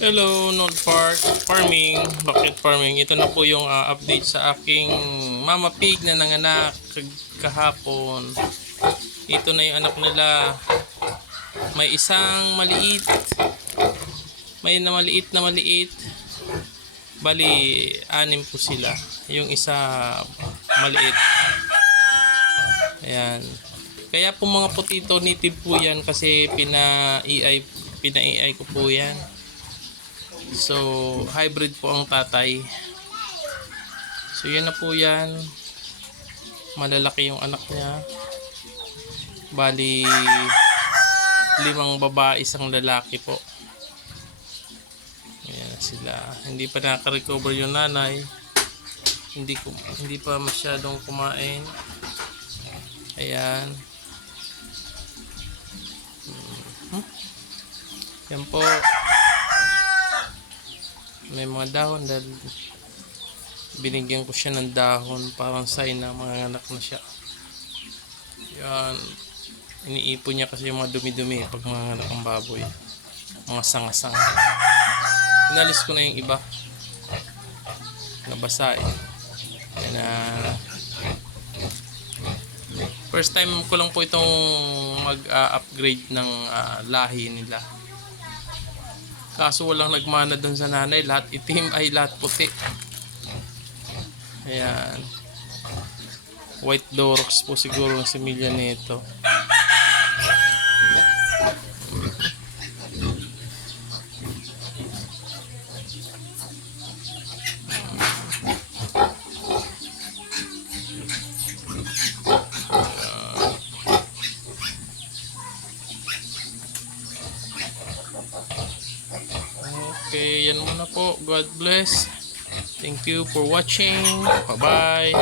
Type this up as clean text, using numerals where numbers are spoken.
Hello, Nord Park Farming, Bucket Farming. Ito na po yung update sa aking mama pig na nanganak kahapon. Ito na yung anak nila. May isang maliit. May na maliit. Bali, 6 po sila. Yung isa maliit. Ayan. Kaya po mga potito native po yan kasi pina-AI ko po yan. So, hybrid po ang tatay. So, yun na po yan. Malalaki yung anak niya. Bali, 5 babae, 1 lalaki po. Ayan sila. Hindi pa nakaka-recover yung nanay. Hindi pa masyadong kumain. Ayan. Yan po. May mga dahon dahil binigyan ko siya ng dahon parang sign na mga anak na siya. Yan, iniipon niya kasi yung mga dumi-dumi pag mga anak ng baboy, mga sanga-sanga. Inalis ko na yung iba, nabasa eh. Yan, first time ko lang po itong mag-upgrade ng lahi nila. Kaso walang nagmana doon sa nanay. Lahat itim ay lahat puti. Ayan. White Dorox po siguro ang similya nito. Okay, yan muna po. God bless. Thank you for watching. Bye-bye.